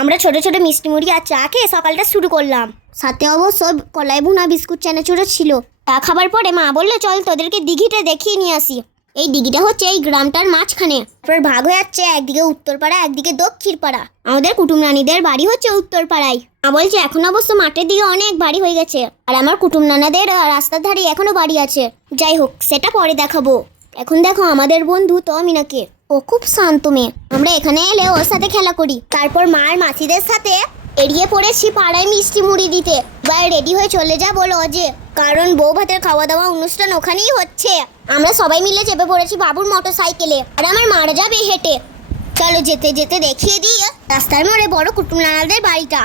আমরা ছোট ছোট মিষ্টি মুড়ি আর চা খেয়ে সকালটা শুরু করলাম। সাথে অবশ্য কলাই ভুনা বিস্কুট চানাচুরো ছিল। তা খাবার পরে মা বলল চল তোদেরকে দিঘিটা দেখিয়ে নিয়ে আসি। এই দিঘিটা হচ্ছে এই গ্রামটার মাঝখানে। তারপর ভাগ হয়ে যাচ্ছে একদিকে উত্তরপাড়া একদিকে দক্ষিণ পাড়া আমাদের কুটুম রানীদের বাড়ি হচ্ছে উত্তরপাড়ায়। মা বলছে এখন অবশ্য মাঠের দিকে অনেক বাড়ি হয়ে গেছে। আর আমার কুটুম নানাদের রাস্তার ধারে এখনও বাড়ি আছে। যাই হোক সেটা পরে দেখাবো। এখন দেখো আমাদের বন্ধু তমিনাকে। ও খুব শান্ত মেয়ে। আমরা এখানে এলে ওর সাথে খেলা করি। তারপর মার মাসিদের সাথে এড়িয়ে পড়েছি পাড়ায় মিষ্টি মুড়ি দিতে। বা রেডি হয়ে চলে যা বলো অজে। কারণ বউ ভাতের খাওয়া দাওয়া অনুষ্ঠান ওখানেই হচ্ছে। আমরা সবাই মিলে চেপে পড়েছি বাবুর মোটর সাইকেলে আর আমার মারা যাবে হেঁটে। চলো যেতে যেতে দেখিয়ে দিই রাস্তার মোড়ে বড় কুটুম নানাদের বাড়িটা।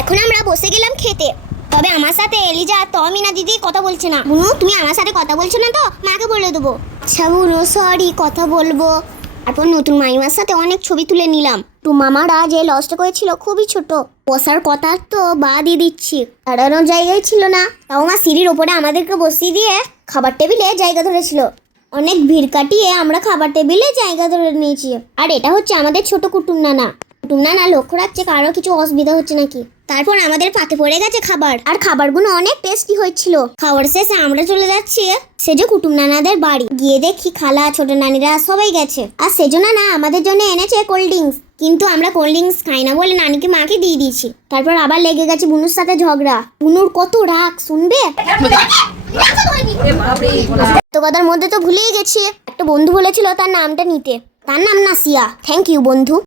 এখন আমরা বসে গেলাম খেতে। তবে আমার সাথে এলিজা তমিনা দিদি কথা বলছে না। বুনু তুমি আমার সাথে কথা বলছো না তো? মাকে বলে দেবো। আচ্ছা বুনু সরি কথা বলব। তারপর নতুন মাইমার সাথে অনেক ছবি তুলে নিলাম। টু মামারা যে লসটা করেছিল, খুবই ছোট। বসার কথা তো বাদই দিচ্ছি। দাঁড়ানোর জায়গায় ছিল না। তাও মা সিঁড়ির ওপরে আমাদেরকে বসিয়ে দিয়ে খাবার টেবিলে জায়গা ধরেছিল। অনেক ভিড় কাটিয়ে আমরা খাবার টেবিলে জায়গা ধরে নিয়েছি। আর এটা হচ্ছে আমাদের ছোট কুটুম নানা। কুটুম নানা লক্ষ্য রাখছে কারও কিছু অসুবিধা হচ্ছে নাকি? তারপর আমাদের পাতে পড়ে গেছে খাবার। আর খাবারগুলো অনেক টেস্টি হয়েছিল। খাওয়ার শেষে আমরা চলে যাচ্ছি সেজো কুটুম নানাদের বাড়ি। গিয়ে দেখি খালা, ছোট নানিরা সবাই গেছে। আর সেজো নানা আমাদের জন্য এনেছে কোল্ড ড্রিঙ্কস কিন্তু আমরা কোল্ড ড্রিঙ্কস খাই না বলে নানিকে মাকে দিয়ে দিয়েছি। তারপর আবার লেগে গেছে বুনুর সাথে ঝগড়া। বুনুর কত রাগ, শুনবে? তো কথার মধ্যে তো ভুলেই গেছি। একটা বন্ধু বলেছিল তার নামটা নিতে। তার নাম না নাসিয়া। থ্যাংক ইউ বন্ধু।